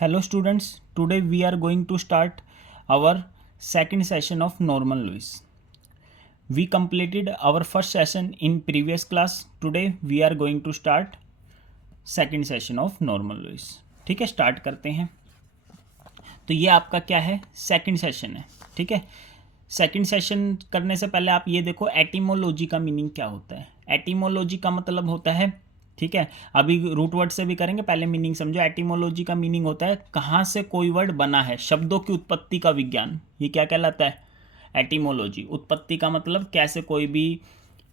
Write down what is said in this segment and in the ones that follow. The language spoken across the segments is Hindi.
Hello students, today we are going to start our second session of Norman Lewis. We completed our first session in previous class. Today we are going to start second session of Norman Lewis. ठीक है, स्टार्ट करते हैं. तो ये आपका क्या है, सेकंड सेशन है. ठीक है, सेकंड सेशन करने से पहले आप ये देखो एटिमोलॉजी का मीनिंग क्या होता है. एटिमोलॉजी का मतलब होता है, ठीक है, अभी रूट वर्ड से भी करेंगे, पहले मीनिंग समझो. एटिमोलॉजी का मीनिंग होता है कहाँ से कोई वर्ड बना है, शब्दों की उत्पत्ति का विज्ञान. ये क्या कहलाता है, एटिमोलॉजी. उत्पत्ति का मतलब कैसे कोई भी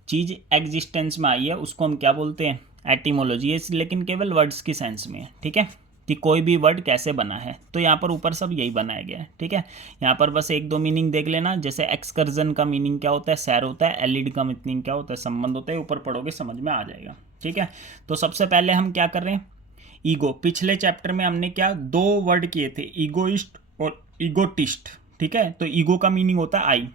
चीज़ एग्जिस्टेंस में आई है, उसको हम क्या बोलते हैं, एटिमोलॉजी. ये लेकिन केवल वर्ड्स की सेंस में है. ठीक है, कि कोई भी वर्ड कैसे बना है. तो यहाँ पर ऊपर सब यही बनाया गया है. ठीक है, यहाँ पर बस एक दो मीनिंग देख लेना. जैसे एक्सकर्जन का मीनिंग क्या होता है, सैर होता है. एलिड का मीनिंग क्या होता है, संबंध होता है. ऊपर पढ़ोगे समझ में आ जाएगा. ठीक है, तो सबसे पहले हम क्या कर रहे हैं, ईगो. पिछले चैप्टर में हमने क्या दो वर्ड किए थे, ईगोइस्ट और ईगोटिस्ट. ठीक है, तो ईगो का मीनिंग होता है आई.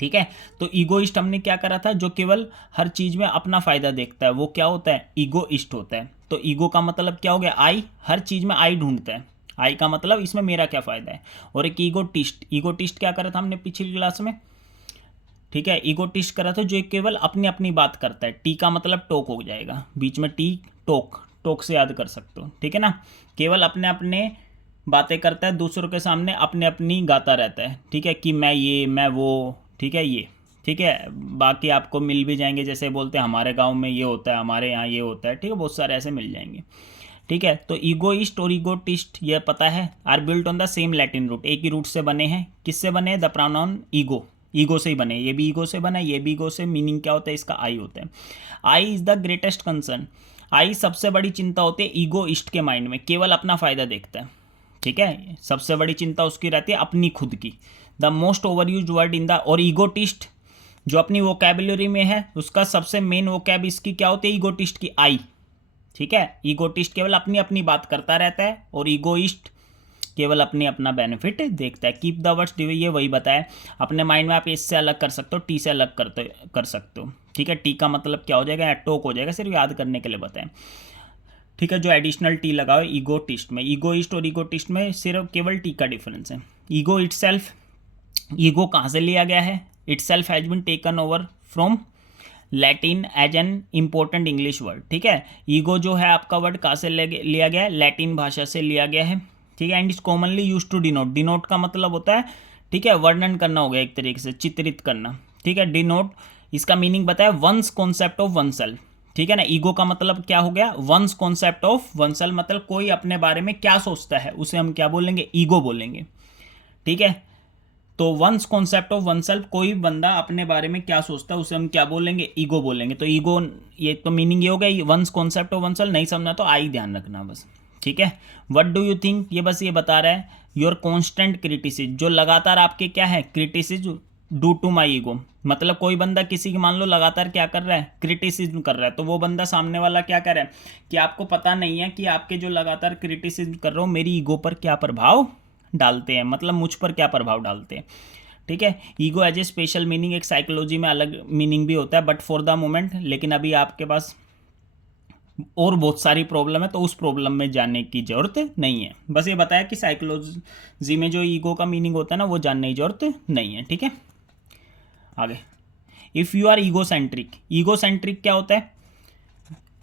ठीक है, तो ईगोइस्ट हमने क्या करा था, जो केवल हर चीज में अपना फायदा देखता है, वो क्या होता है, ईगोइस्ट होता है. तो ईगो का मतलब क्या हो गया, आई. हर चीज में आई ढूंढता है. आई का मतलब इसमें मेरा क्या फायदा है. और एक ईगोटिस्ट. ईगोटिस्ट क्या करा था हमने पिछली क्लास में, ठीक है, ईगोटिस्ट करा था जो एक केवल अपनी अपनी बात करता है. टी का मतलब टोक हो जाएगा, बीच में टी, टोक. टोक से याद कर सकते हो. ठीक है ना, केवल अपने अपने बातें करता है, दूसरों के सामने अपने अपनी गाता रहता है. ठीक है, कि मैं ये, मैं वो. ठीक है, ये. ठीक है, बाकी आपको मिल भी जाएंगे, जैसे बोलते हैं हमारे गांव में ये होता है, हमारे यहाँ ये होता है. ठीक है, बहुत सारे ऐसे मिल जाएंगे. ठीक है, तो ईगोइस्ट और ईगोटिस्ट ये पता है, are built on the same Latin root. एक ही रूट से बने हैं. किससे बने, द प्रोनाउन ईगो. ईगो से ही बने. ये भी ईगो से बना, ये भी ईगो से. मीनिंग क्या होता है इसका, आई होता है. I is the greatest concern. आई सबसे बड़ी चिंता होती है ईगोइस्ट के माइंड में, केवल अपना फायदा देखता है. ठीक है, सबसे बड़ी चिंता उसकी रहती है अपनी खुद की. The most over use word in the, और ईगोटिस्ट जो अपनी वोकैबुलरी में है, उसका सबसे मेन वोकैब इसकी क्या होती है, ईगोटिस्ट की, आई. ठीक है, ईगोटिस्ट केवल अपनी अपनी बात करता रहता है, और ईगोइस्ट केवल अपनी अपना बेनिफिट देखता है. कीप द वर्ड्स डिवाइड, ये वही बताया. अपने माइंड में आप इससे अलग कर सकते हो, टी से अलग कर सकते हो. ठीक है, टी का मतलब क्या हो जाएगा, टोक हो जाएगा. सिर्फ याद करने के लिए बताएं. ठीक है, जो एडिशनल टी लगाओ ईगोटिस्ट में. ईगोइस्ट और ईगोटिस्ट में सिर्फ केवल टी का डिफरेंस है. ईगो इटसेल्फ, ईगो कहाँ से लिया गया है, itself has been taken over from Latin as an important English word. ठीक है, ईगो जो है आपका वर्ड कहाँ से लिया गया है, लैटिन भाषा से लिया गया है. ठीक है, and is commonly use to denote. Denote का मतलब होता है, ठीक है, वर्णन करना हो गया, एक तरीके से चित्रित करना. ठीक है, डिनोट, इसका मीनिंग बताया, one's concept of oneself. ठीक है ना, ईगो का मतलब क्या हो गया, one's concept of oneself, मतलब कोई अपने बारे में क्या सोचता है, उसे हम क्या बोलेंगे, ईगो बोलेंगे. ठीक है, तो one's concept of oneself, कोई बंदा अपने बारे में क्या सोचता है, उसे हम क्या बोलेंगे, ईगो बोलेंगे. तो ईगो, ये तो मीनिंग ये हो गया, one's concept of oneself. नहीं समझना तो आई ध्यान रखना बस. ठीक है, व्हाट डू यू थिंक, ये बस ये बता रहा है, योर कॉन्स्टेंट क्रिटिसिज्म, जो लगातार आपके क्या है, criticism do to my ego. मतलब कोई बंदा किसी की मान लो लगातार क्या कर रहा है, क्रिटिसिज्म कर रहा है, तो वो बंदा सामने वाला क्या कर रहा है, कि आपको पता नहीं है कि आपके जो लगातार क्रिटिसिज्म कर रहे हो मेरी ईगो पर क्या प्रभाव डालते हैं, मतलब मुझ पर क्या प्रभाव डालते हैं. ठीक है, ego as a special meaning, एक साइकोलॉजी में अलग मीनिंग भी होता है, बट फॉर द मोमेंट, लेकिन अभी आपके पास और बहुत सारी प्रॉब्लम है, तो उस प्रॉब्लम में जानने की जरूरत नहीं है. बस ये बताया कि साइकोलॉजी में जो ईगो का मीनिंग होता है ना, वो जानने की जरूरत नहीं है. ठीक है, आगे. If you are egocentric. Egocentric क्या होता है,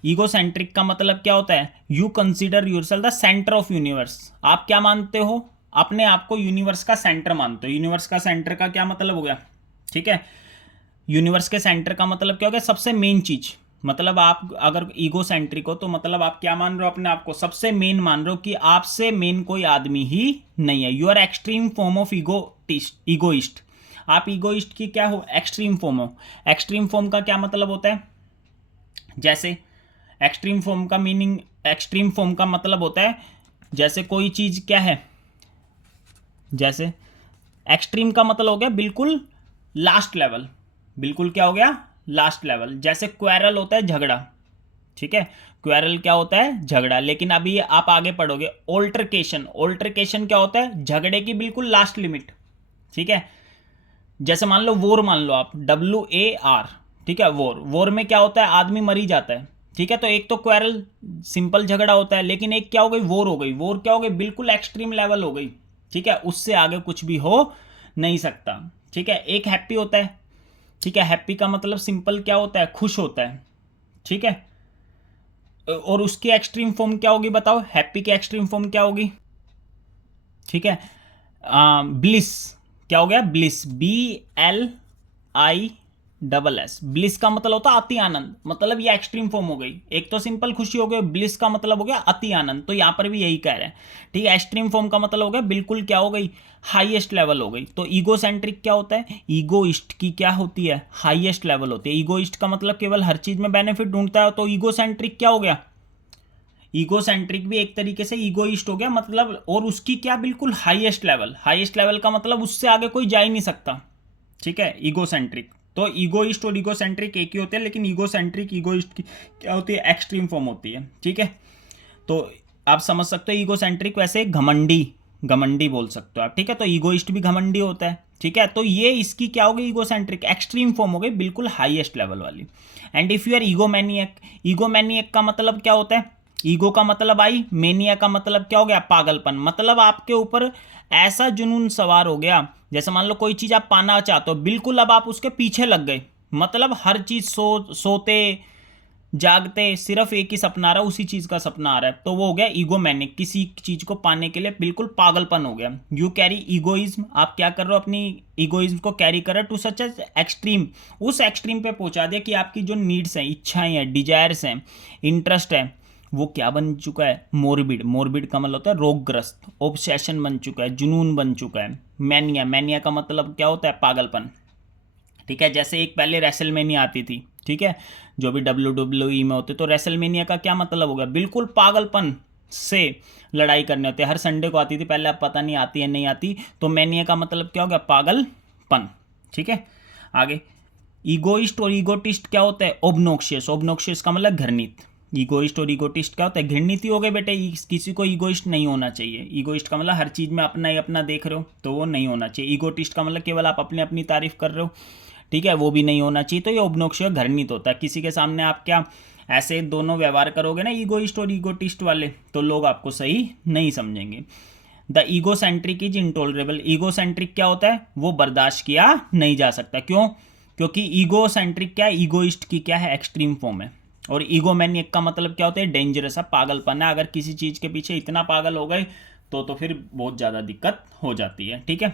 ईगोसेंट्रिक का मतलब क्या होता है, you consider yourself the centre of universe. आप क्या मानते हो, अपने आप को यूनिवर्स का सेंटर मानते हो. यूनिवर्स का सेंटर का क्या मतलब हो गया, ठीक है, यूनिवर्स के सेंटर का मतलब क्या हो गया, सबसे मेन चीज. मतलब आप अगर ईगोसेंट्रिक हो तो मतलब आप क्या मान रहे हो, अपने आप को सबसे मेन मान रहे हो, कि आपसे मेन कोई आदमी ही नहीं है. You are extreme form of egoist. आप ईगोइस्ट की क्या हो, एक्सट्रीम फॉर्म हो. एक्सट्रीम फॉर्म का क्या मतलब होता है, जैसे एक्सट्रीम फॉर्म का मीनिंग, एक्सट्रीम फॉर्म का मतलब होता है जैसे कोई चीज क्या है, जैसे एक्सट्रीम का मतलब हो गया बिल्कुल लास्ट लेवल. बिल्कुल क्या हो गया, लास्ट लेवल. जैसे क्वेरल होता है झगड़ा. ठीक है, क्वेरल क्या होता है, झगड़ा. लेकिन अभी आप आगे पढ़ोगे, ऑल्टरकेशन. ऑल्टरकेशन क्या होता है, झगड़े की बिल्कुल लास्ट लिमिट. ठीक है, जैसे मान लो वॉर, मान लो आप, WAR. ठीक है, वॉर. वॉर में क्या होता है, आदमी मर ही जाता है. ठीक है। तो एक तो क्वेरल सिंपल झगड़ा होता है, लेकिन एक क्या हो गई, वॉर हो गई। वॉर क्या हो गई, बिल्कुल एक्सट्रीम लेवल हो गई। ठीक है, उससे आगे कुछ भी हो नहीं सकता। ठीक है, एक हैप्पी होता है। ठीक है, हैप्पी का मतलब सिंपल क्या होता है, खुश होता है। ठीक है, और उसकी एक्सट्रीम फॉर्म क्या होगी बताओ, हैप्पी की एक्सट्रीम फॉर्म क्या होगी। ठीक है, ब्लिस क्या हो गया, ब्लिस, BLISS। ब्लिस का मतलब होता है अति आनंद, मतलब ये एक्सट्रीम फॉर्म हो गई। एक तो सिंपल खुशी हो गई, ब्लिस का मतलब हो गया अति आनंद, तो यहां पर भी यही कह रहे हैं। ठीक है, एक्सट्रीम फॉर्म का मतलब हो गया बिल्कुल क्या हो गई, हाईएस्ट लेवल हो गई। तो ईगोसेंट्रिक क्या होता है, ईगोइस्ट की क्या होती है, हाईएस्ट लेवल होती है। ईगोइस्ट का मतलब केवल हर चीज में बेनिफिट ढूंढता है, तो ईगोसेंट्रिक क्या हो गया, ईगोसेंट्रिक भी एक तरीके से ईगोइस्ट हो गया, मतलब और उसकी क्या बिल्कुल हाईएस्ट लेवल। हाईएस्ट लेवल का मतलब उससे आगे कोई जा ही नहीं सकता। ठीक है, ईगोसेंट्रिक। तो ईगोइस्ट और ईगोसेंट्रिक एक ही होते हैं, लेकिन ईगोसेंट्रिक ईगोइस्ट की क्या होती है, एक्सट्रीम फॉर्म होती है। ठीक है, तो आप समझ सकते हो ईगोसेंट्रिक वैसे घमंडी, घमंडी बोल सकते हो आप। ठीक है, तो ईगोइस्ट भी घमंडी होता है। ठीक है, तो ये इसकी क्या हो गई, ईगोसेंट्रिक एक्सट्रीम फॉर्म हो गई, बिल्कुल हाईएस्ट लेवल वाली। एंड इफ यू आर ईगोमैनियक, ईगोमैनियक का मतलब क्या होता है, ईगो का मतलब आई, मेनिया का मतलब क्या हो गया, पागलपन। मतलब आपके ऊपर ऐसा जुनून सवार हो गया, जैसे मान लो कोई चीज आप पाना चाहते हो, बिल्कुल अब आप उसके पीछे लग गए। मतलब हर चीज सोते जागते सिर्फ एक ही सपना आ रहा है, उसी चीज का सपना आ रहा है, तो वो हो गया ईगोमैनिक। किसी चीज को पाने के लिए बिल्कुल पागलपन हो गया। यू कैरी ईगोइज्म, आप क्या कर रहे हो, अपनी ईगोइज्म को कैरी कर रहे हो टू सच एज एक्सट्रीम, उस एक्सट्रीम पे पहुंचा दिया कि आपकी जो नीड्स हैं, इच्छाएं हैं, डिजायर्स हैं, इंटरेस्ट है, वो क्या बन चुका है, मोरबिड। मोरबिड का मतलब होता है रोगग्रस्त, ऑब्सेशन बन चुका है, जुनून बन चुका है। मैनिया, मैनिया का मतलब क्या होता है, पागलपन। ठीक है, जैसे एक पहले रेसलमेनिया आती थी, ठीक है, जो भी WWE में होते, तो रेसलमेनिया का क्या मतलब हो गया, बिल्कुल पागलपन से लड़ाई करने होते। हर संडे को आती थी पहले, अब पता नहीं आती है नहीं आती। तो मैनिया का मतलब क्या हो गया, पागलपन। ठीक है, आगे ईगोइस्ट और ईगोटिस्ट क्या होता है, ओबनोक्शियस। ओबनोक्शियस का मतलब घृणित। ईगोइस्ट और ईगोटिस्ट क्या होता है, घृणित ही हो गए बेटे। किसी को ईगोइस्ट नहीं होना चाहिए। ईगोइस्ट का मतलब हर चीज में अपना ही अपना देख रहे हो, तो वो नहीं होना चाहिए। ईगोटिस्ट का मतलब केवल आप अपनी अपनी तारीफ कर रहे हो, ठीक है, वो भी नहीं होना चाहिए। तो ये ओबनोक्शियस घृणित होता है। किसी के सामने आप क्या ऐसे दोनों व्यवहार करोगे ना, ईगोइस्ट और ईगोटिस्ट वाले, तो लोग आपको सही नहीं समझेंगे। The egocentric is intolerable. Egocentric क्या होता है, वो बर्दाश्त किया नहीं जा सकता। क्यों, क्योंकि ईगोसेंट्रिक क्या है, ईगोइस्ट की क्या है, एक्सट्रीम फॉर्म है। और ईगोमैनियक का मतलब क्या होता है, डेंजरस है, पागलपन है। अगर किसी चीज के पीछे इतना पागल हो गए तो फिर बहुत ज्यादा दिक्कत हो जाती है। ठीक है,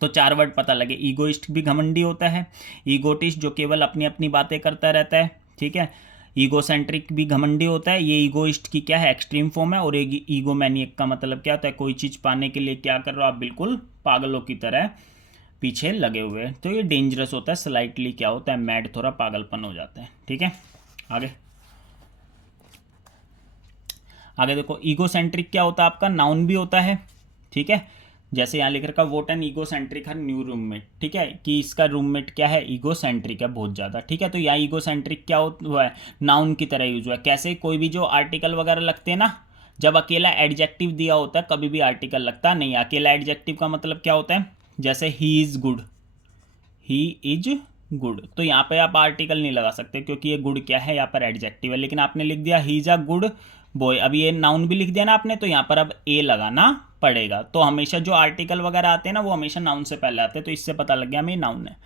तो 4 वर्ड पता लगे। ईगोइस्ट भी घमंडी होता है, ईगोटिस्ट जो केवल अपनी अपनी बातें करता रहता है, ठीक है, ईगोसेंट्रिक भी घमंडी होता है, ये ईगोइस्ट की क्या है, एक्सट्रीम फॉर्म है। और ईगोमैनियक का मतलब क्या होता है, कोई चीज़ पाने के लिए क्या कर रहे हो आप, बिल्कुल पागलों की तरह पीछे लगे हुए हैं। तो ये डेंजरस होता है, स्लाइटली क्या होता है, मैड, थोड़ा पागलपन हो जाता है। ठीक है, आगे आगे देखो, ईगोसेंट्रिक क्या होता है आपका, नाउन भी होता है। ठीक है, जैसे यहाँ लिख रखा वोट एन ईगोसेंट्रिक हर न्यू रूममेट। ठीक है, कि इसका रूममेट क्या है, ईगोसेंट्रिक है बहुत ज़्यादा। ठीक है, तो यहाँ ईगोसेंट्रिक क्या हुआ है, नाउन की तरह यूज हुआ है। कैसे, कोई भी जो आर्टिकल वगैरह लगते हैं ना, जब अकेला एडजेक्टिव दिया होता है कभी भी आर्टिकल लगता नहीं। अकेला एडजेक्टिव का मतलब क्या होता है, जैसे he is good, he is good, तो यहाँ पे आप आर्टिकल नहीं लगा सकते, क्योंकि ये गुड क्या है, यहाँ पर एडजेक्टिव है। लेकिन आपने लिख दिया he is a good boy, अब ये नाउन भी लिख दिया ना आपने, तो यहाँ पर अब ए लगाना पड़ेगा। तो हमेशा जो आर्टिकल वगैरह आते हैं ना, वो हमेशा नाउन से पहले आते हैं, तो इससे पता लग गया हमें नाउन है।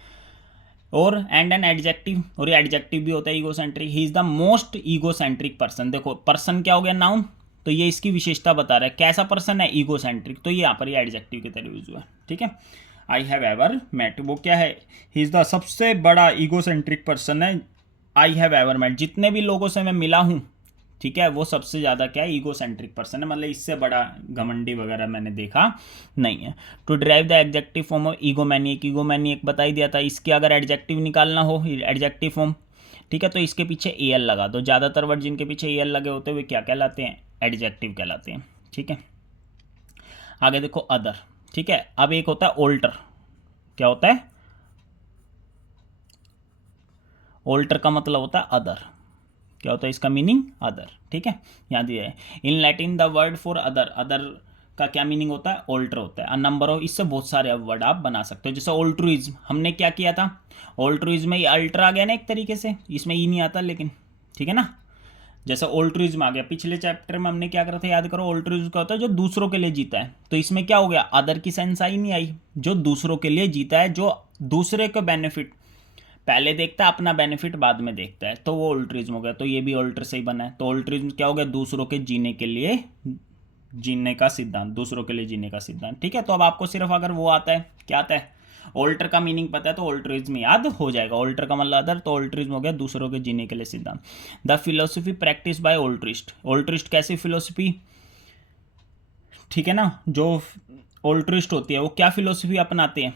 और एंड एन एडजेक्टिव, और ये एडजेक्टिव भी होता है egocentric. He is the most egocentric person. देखो पर्सन क्या हो गया, नाउन, तो ये इसकी विशेषता बता रहा है कैसा पर्सन है, ईगोसेंट्रिक, तो ये यहाँ पर ये एडजेक्टिव की तरह यूज हुआ है। ठीक है, आई हैव एवर मेट, वो क्या है, ही इज द सबसे बड़ा ईगोसेंट्रिक पर्सन है। आई हैव एवर मेट, जितने भी लोगों से मैं मिला हूँ, ठीक है, वो सबसे ज़्यादा क्या है, ईगोसेंट्रिक पर्सन है, मतलब इससे बड़ा घमंडी वगैरह मैंने देखा नहीं है। To derive the adjective form of egomaniac, egomaniac बता ही दिया था। इसके अगर एडजेक्टिव निकालना हो, एडजेक्टिव फॉर्म, ठीक है, तो इसके पीछे ए एल लगा दो। ज़्यादातर वर्ड जिनके पीछे ए एल लगे होते हैं वे क्या कहलाते हैं, एडजेक्टिव कहलाते हैं। ठीक है, आगे देखो अदर। ठीक है, अब एक होता है ऑल्टर। क्या होता है, ऑल्टर का मतलब होता है अदर। क्या होता है इसका मीनिंग, अदर। ठीक है, यहाँ दिया है in Latin the word for other. Other का क्या मीनिंग होता है, ऑल्टर होता है। अ नंबर ऑफ, इससे बहुत सारे वर्ड आप बना सकते हो। जैसे ऑल्ट्रुइज्म, हमने क्या किया था, ऑल्ट्रुइज्म में ये अल्टर आ गया ना एक तरीके से, इसमें ई नहीं आता लेकिन, ठीक है ना, जैसे ऑल्ट्रुइज्म आ गया, पिछले चैप्टर में हमने क्या करा था याद करो, ऑल्ट्रुइज्म क्या होता है, जो दूसरों के लिए जीता है। तो इसमें क्या हो गया, अदर की सेंस आई नहीं आई, जो दूसरों के लिए जीता है, जो दूसरे को बेनिफिट पहले देखता है, अपना बेनिफिट बाद में देखता है, तो वो ऑल्ट्रुइज्म हो गया। तो ये भी ऑल्टर से ही बना है। तो ऑल्ट्रुइज्म क्या हो गया, दूसरों के जीने के लिए जीने का सिद्धांत, दूसरों के लिए जीने का सिद्धांत। ठीक है, तो अब आपको सिर्फ अगर वो आता है, क्या आता है, ऑल्टर का मीनिंग पता है तो ऑल्ट्रुइज्म याद हो जाएगा। ऑल्टर का मतलब अदर, तो ऑल्ट्रुइज्म हो गया दूसरों के जीने के लिए सिद्धांत। The philosophy practice by altruist. Altruist कैसी फिलोसफी, ठीक है ना, जो ऑल्ट्रिस्ट होती है वो क्या फिलोसफी अपनाते हैं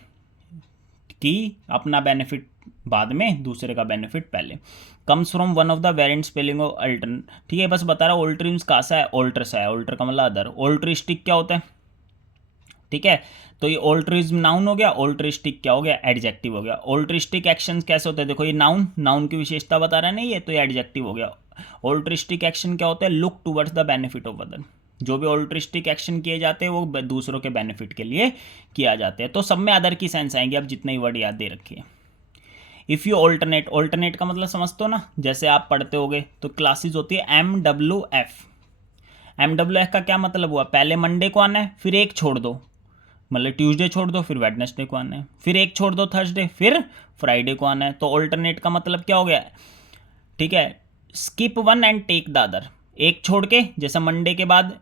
कि अपना बेनिफिट बाद में, दूसरे का बेनिफिट पहले। Comes from one of the variant spelling of altern. ठीक है, बस बता रहा हूँ ऑल्ट्रिम्स कहाँ सा है, ऑल्टर सा है। ऑल्टर का मतलब अदर। ऑल्ट्रिस्टिक क्या होता है, ठीक है, तो ये ऑल्ट्रिज्म नाउन हो गया, ऑल्ट्रिस्टिक क्या हो गया, एडजेक्टिव हो गया। ऑल्ट्रिस्टिक एक्शन कैसे होते हैं, देखो ये नाउन, नाउन की विशेषता बता रहा है नहीं ये, तो ये एडजेक्टिव हो गया। ऑल्ट्रिस्टिक एक्शन क्या होता है, look towards the benefit of other. जो भी ऑल्ट्रिस्टिक एक्शन किए जाते हैं वो दूसरों के बेनिफिट के लिए किया जाते हैं। तो सब में अदर की सेंस आएंगे, अब जितने ही वर्ड याद दे रखिए। इफ़ यू ऑल्टरनेट, ऑल्टरनेट का मतलब समझते हो ना, जैसे आप पढ़ते होगे तो क्लासेज होती है MWF। MWF का क्या मतलब हुआ, पहले मंडे को आना है, फिर एक छोड़ दो, मतलब ट्यूसडे छोड़ दो, फिर वेडनेसडे को आना है, फिर एक छोड़ दो थर्सडे, फिर फ्राइडे को आना है। तो ऑल्टरनेट का मतलब क्या हो गया, ठीक है, skip one and take the other. एक छोड़ के, जैसा मंडे के बाद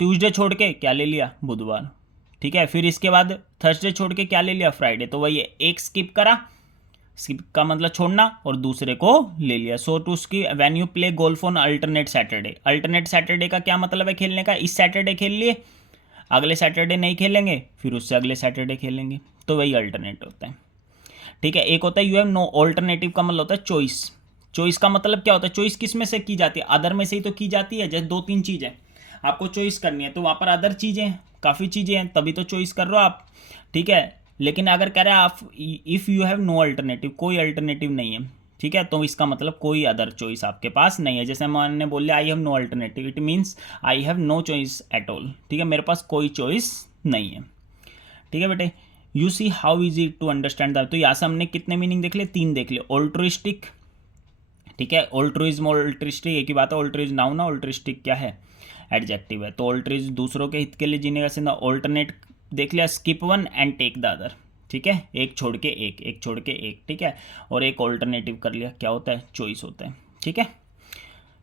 ट्यूसडे छोड़ के क्या ले लिया, बुधवार। ठीक है, फिर इसके बाद थर्सडे छोड़ के क्या ले लिया, फ्राइडे। तो वही है, एक स्किप करा, स्किप का मतलब छोड़ना, और दूसरे को ले लिया। सो टू उसकी when you play golf on alternate Saturday. Alternate Saturday का क्या मतलब है खेलने का, इस सैटरडे खेल लिए, अगले सैटरडे नहीं खेलेंगे, फिर उससे अगले सैटरडे खेलेंगे, तो वही अल्टरनेट होता है। ठीक है, एक होता है यू हैव नो। ऑल्टरनेटिव का मतलब होता है चॉइस। चॉइस का मतलब क्या होता है, चॉइस किस में से की जाती है, अदर में से ही तो की जाती है। जैसे 2-3 चीज़ें आपको चॉइस करनी है, तो वहाँ पर अदर चीज़ें, काफ़ी चीज़ें हैं, तभी तो चॉइस कर रहे हो आप। ठीक है, लेकिन अगर कह रहे हैं आप if you have no alternative, कोई अल्टरनेटिव नहीं है, ठीक है, तो इसका मतलब कोई अदर चॉइस आपके पास नहीं है। जैसे मैंने बोल लिया I have no alternative, it means I have no choice at all. ठीक है, मेरे पास कोई चॉइस नहीं है। ठीक है बेटे, you see how easy to understand that. तो यहाँ से हमने कितने मीनिंग देख लिए, 3 देख लिए। ऑल्ट्रिस्टिक, ठीक है, ऑल्ट्रुइज्म ऑल्ट्रिस्टिक एक ही बात है। ऑल्ट्रिज नाउन है, ऑल्ट्रिस्टिक क्या है, एडजेक्टिव है। तो ऑल्ट्रिज दूसरों के हित के लिए जीने का सिद्धांत। ऑल्टरनेट देख लिया, skip one and take the other. ठीक है, एक छोड़ के एक, एक छोड़ के एक, ठीक है, और एक ऑल्टरनेटिव कर लिया, क्या होता है, चॉइस होता है। ठीक है,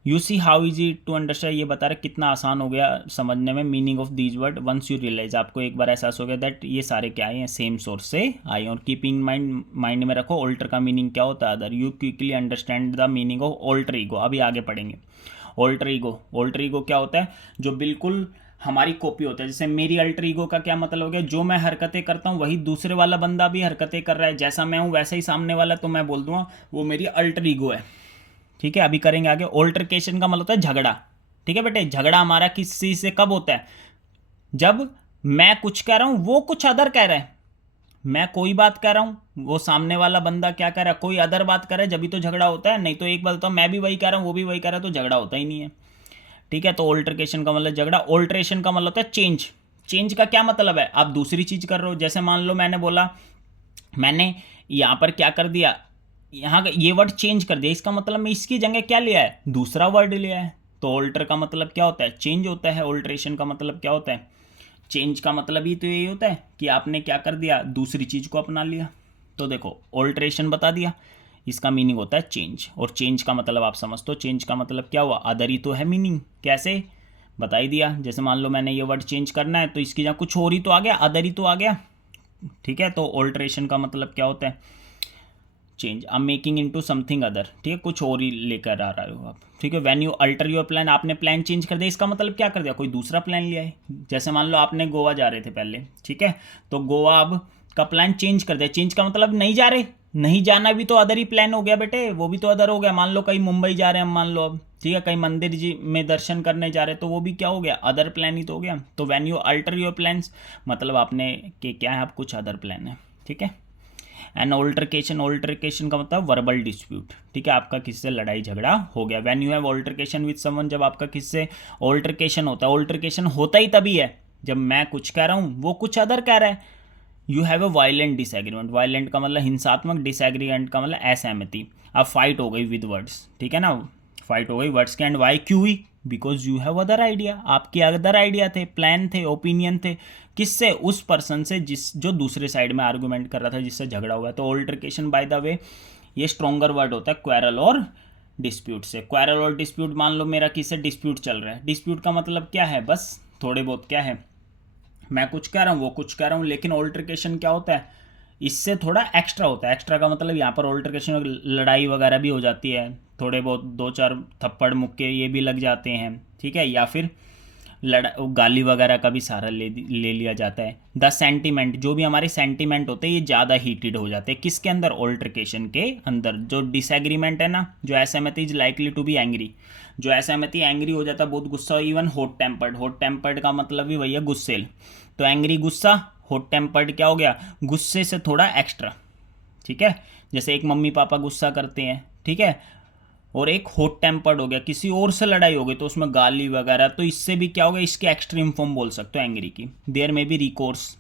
you see how easy to understand, ये बता रहे कितना आसान हो गया समझने में। Meaning of these word once you realize, आपको एक बार एहसास हो गया दैट ये सारे क्या आए हैं, सेम सोर्स से आए। और कीपिंग माइंड में रखो ऑल्टर का मीनिंग क्या होता है, other. You quickly understand the meaning of alter ego, अभी आगे पढ़ेंगे। ऑल्टर ईगो, ऑल्टर ईगो क्या होता है, जो बिल्कुल हमारी कॉपी होता है। जैसे मेरी अल्टर ईगो का क्या मतलब हो गया, जो मैं हरकतें करता हूँ वही दूसरे वाला बंदा भी हरकतें कर रहा है, जैसा मैं हूँ वैसा ही सामने वाला, तो मैं बोल दूंगा वो मेरी अल्टर ईगो है। ठीक है, अभी करेंगे आगे। ऑल्टरकेशन का मतलब होता है झगड़ा। ठीक है बेटे, झगड़ा हमारा किसी से कब होता है, जब मैं कुछ कह रहा हूं वो कुछ अदर कह रहा है। मैं कोई बात कह रहा हूं, वो सामने वाला बंदा क्या कह रहा है, कोई अदर बात कर रहा है, जब भी तो झगड़ा होता है। नहीं तो एक बात मैं भी वही कह रहा हूं, वो भी वही कह रहा है, तो झगड़ा होता ही नहीं है। ठीक है, तो ऑल्टरकेशन का मतलब झगड़ा। ऑल्ट्रेशन का मतलब होता है चेंज। चेंज का क्या मतलब है, आप दूसरी चीज कर रहे हो। जैसे मान लो मैंने बोला, मैंने यहां पर क्या कर दिया, यहाँ ये वर्ड चेंज कर दिया, इसका मतलब मैं इसकी जगह क्या लिया है, दूसरा वर्ड लिया है। तो ऑल्टर का मतलब क्या होता है, चेंज होता है। ऑल्ट्रेशन का मतलब क्या होता है, चेंज का मतलब ही तो यही होता है कि आपने क्या कर दिया, दूसरी चीज़ को अपना लिया। तो देखो ऑल्ट्रेशन बता दिया, इसका मीनिंग होता है चेंज। और चेंज का मतलब आप समझते हो, चेंज का मतलब क्या हुआ, अदर ही तो है मीनिंग। कैसे बता ही दिया, जैसे मान लो मैंने ये वर्ड चेंज करना है, तो इसकी जगह कुछ और ही तो आ गया, अदर ही तो आ गया। ठीक है, तो ऑल्ट्रेशन का मतलब क्या होता है, चेंज, अब मेकिंग इनटू समथिंग अदर। ठीक है, कुछ और ही लेकर आ रहे हो आप। ठीक है, when you alter your plan, आपने प्लान चेंज कर दिया, इसका मतलब क्या कर दिया, कोई दूसरा प्लान लिया है। जैसे मान लो आपने गोवा जा रहे थे पहले, ठीक है, तो गोवा अब का प्लान चेंज कर दिया। चेंज का मतलब नहीं जा रहे, नहीं जाना भी तो अदर ही प्लान हो गया बेटे, वो भी तो अदर हो गया। मान लो कहीं मुंबई जा रहे हैं हम, मान लो अब, ठीक है, कहीं मंदिर जी में दर्शन करने जा रहे हैं, तो वो भी क्या हो गया, अदर प्लान ही तो हो गया। तो when you alter your plans, मतलब आपने कि क्या है, आप कुछ अदर प्लान है। ठीक है, एंड ऑल्टरकेशन, ऑल्टरकेशन का मतलब वर्बल डिस्प्यूट। ठीक है, आपका किससे लड़ाई झगड़ा हो गया। When you have altercation with someone, जब आपका किससे ऑल्टरकेशन होता है, ऑल्टरकेशन होता ही तभी है जब मैं कुछ कह रहा हूँ वो कुछ अदर कह रहा है। You have a violent disagreement, violent का मतलब हिंसात्मक, डिसएग्रीमेंट का मतलब असहमति। अब फाइट हो गई विद वर्ड्स, ठीक है ना, फाइट हो गई वर्ड्स की। एंड वाई क्यों हुई? Because you have other idea, आपके अदर आइडिया थे, प्लान थे, ओपिनियन थे। किससे? उस पर्सन से जो दूसरे साइड में आर्गूमेंट कर रहा था, जिससे झगड़ा हुआ। तो ऑल्टरकेशन बाय द वे ये स्ट्रॉन्गर वर्ड होता है क्वेरल और डिस्प्यूट से। क्वेरल और डिस्प्यूट, मान लो मेरा किससे डिस्प्यूट चल रहा है, डिस्प्यूट का मतलब क्या है? बस थोड़े बहुत क्या है, मैं कुछ कह रहा हूँ, वो कुछ कह रहा हूँ। लेकिन ऑल्टरकेशन क्या होता है? इससे थोड़ा एक्स्ट्रा होता है। एक्स्ट्रा का मतलब यहाँ पर ऑल्टरकेशन लड़ाई वगैरह भी हो जाती है, थोड़े बहुत 2-4 थप्पड़ मुक्के ये भी लग जाते हैं, ठीक है। या फिर गाली वगैरह का भी सहारा ले लिया जाता है। द सेंटीमेंट, जो भी हमारे सेंटीमेंट होते हैं ये ज़्यादा हीटेड हो जाते हैं। किसके अंदर? ऑल्टरकेशन के अंदर। जो डिसएग्रीमेंट है ना, जो असहमति is likely to be angry, जो असहमति एंग्री हो जाता है, बहुत गुस्सा, even hot tempered. Hot tempered का मतलब भी वही है, गुस्सेल। तो एंग्री गुस्सा, हॉट टेम्पर्ड क्या हो गया? गुस्से से थोड़ा एक्स्ट्रा, ठीक है। जैसे एक मम्मी पापा गुस्सा करते हैं, ठीक है, और एक हॉट टेम्पर्ड हो गया, किसी और से लड़ाई हो गई तो उसमें गाली वगैरह, तो इससे भी क्या होगा? इसके एक्सट्रीम फॉर्म बोल सकते हो एंग्री की। देयर में भी रिकोर्स।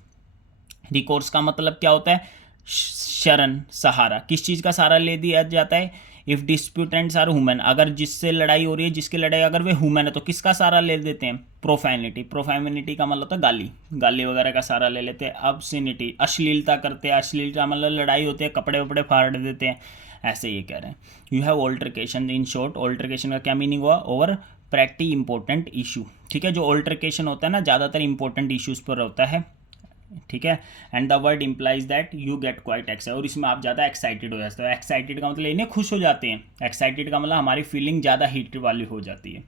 रिकोर्स का मतलब क्या होता है? शरण, सहारा। किस चीज़ का सहारा ले दिया जाता है? इफ़ डिस्प्यूटेंट्स आर ह्यूमन, अगर जिससे लड़ाई हो रही है, जिसकी लड़ाई अगर वे ह्यूमन है, तो किसका सहारा ले देते हैं? प्रोफैनिटी। प्रोफैनिटी का मतलब होता है गाली, गाली वगैरह का सहारा ले लेते हैं। ऑब्स्सिनिटी, अश्लीलता करते हैं। अश्लीलता मतलब लड़ाई होती है, कपड़े वपड़े फाड़ देते हैं, ऐसे ये कह रहे हैं। You have altercation. In short, altercation का क्या मीनिंग हुआ? ओवर प्रैक्टी इंपॉर्टेंट इशू, ठीक है। जो ऑल्टरकेशन होता है ना, ज़्यादातर इंपॉर्टेंट इशूज़ पर होता है, ठीक है। And the word implies that you get quite excited, और इसमें आप ज़्यादा एक्साइटेड हो जाते हो। एक्साइटेड का मतलब इन्हें खुश हो जाते हैं। एक्साइटेड का मतलब हमारी फीलिंग ज़्यादा हीट वाली हो जाती है,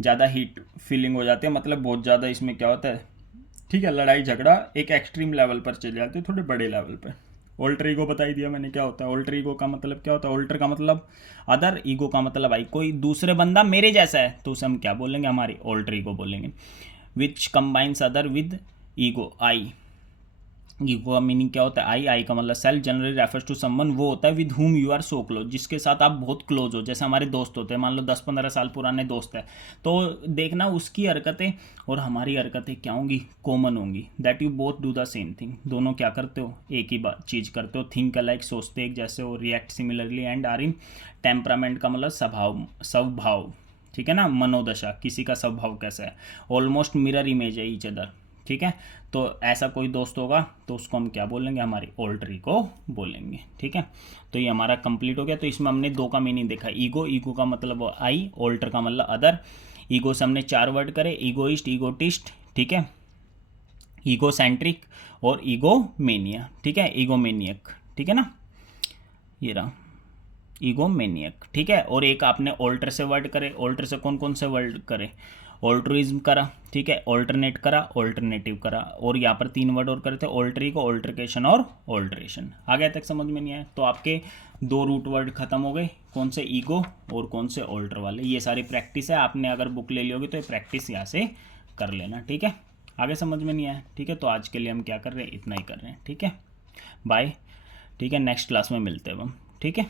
ज़्यादा हीट फीलिंग हो जाती है, मतलब बहुत ज़्यादा। इसमें क्या होता है, ठीक है, लड़ाई झगड़ा एक एक्सट्रीम लेवल पर चले जाते हैं, थोड़े बड़े लेवल पर। ऑल्टर ईगो बता ही दिया मैंने क्या होता है। ऑल्टर ईगो का मतलब क्या होता है? ऑल्टर का मतलब अदर, ईगो का मतलब आई, कोई दूसरे बंदा मेरे जैसा है तो उसे हम क्या बोलेंगे? हमारी ऑल्टर ईगो बोलेंगे। Which combines other with ego, I. Ego का मीनिंग क्या होता है? आई का मतलब self. Generally refers to someone, वो होता है with whom you are so close, जिसके साथ आप बहुत क्लोज हो। जैसे हमारे दोस्त होते हैं, मान लो 10-15 साल पुराने दोस्त है, तो देखना उसकी हरकतें और हमारी हरकतें क्या होंगी? कॉमन होंगी। That you both do the same thing, दोनों क्या करते हो? एक ही बात चीज़ करते हो। थिंक अलाइक, सोचते एक जैसे हो। React similarly. And are in temperament का मतलब स्वभाव, ठीक है ना, मनोदशा, किसी का स्वभाव कैसा है। ऑलमोस्ट मिरर इमेज है ईच अदर, ठीक है। तो ऐसा कोई दोस्त होगा तो उसको हम क्या बोलेंगे? हमारी ऑल्टर ईगो बोलेंगे, ठीक है। तो ये हमारा कंप्लीट हो गया। तो इसमें हमने 2 का मीनिंग देखा, ईगो का मतलब आई, ऑल्टर का मतलब अदर। ईगो से हमने 4 वर्ड करे, ईगोइस्ट, ईगोटिस्ट, ठीक है, ईगोसेंट्रिक और ईगोमेनिया, ठीक है, ईगोमेनियक, ठीक है ना, ये रहा ईगोमेनियक, ठीक है। और एक आपने ऑल्टर से वर्ड करे। ऑल्टर से कौन कौन से वर्ड करे? ऑल्ट्रुइज्म करा, ठीक है, ऑल्टरनेट करा, ऑल्टरनेटिव करा, और यहाँ पर 3 वर्ड और करे थे, ऑल्टर ईगो, ऑल्टरकेशन और ऑल्टरेशन। आ गया तक समझ में नहीं आया? तो आपके 2 रूट वर्ड खत्म हो गए, कौन से? ईगो और कौन से? ऑल्टर वाले। ये सारी प्रैक्टिस है, आपने अगर बुक ले ली होगी तो ये प्रैक्टिस यहाँ से कर लेना, ठीक है। आगे समझ में नहीं आया? ठीक है, तो आज के लिए हम क्या कर रहे हैं? इतना ही कर रहे हैं, ठीक है। बाय, ठीक है, नेक्स्ट क्लास में मिलते हैं हम, ठीक है।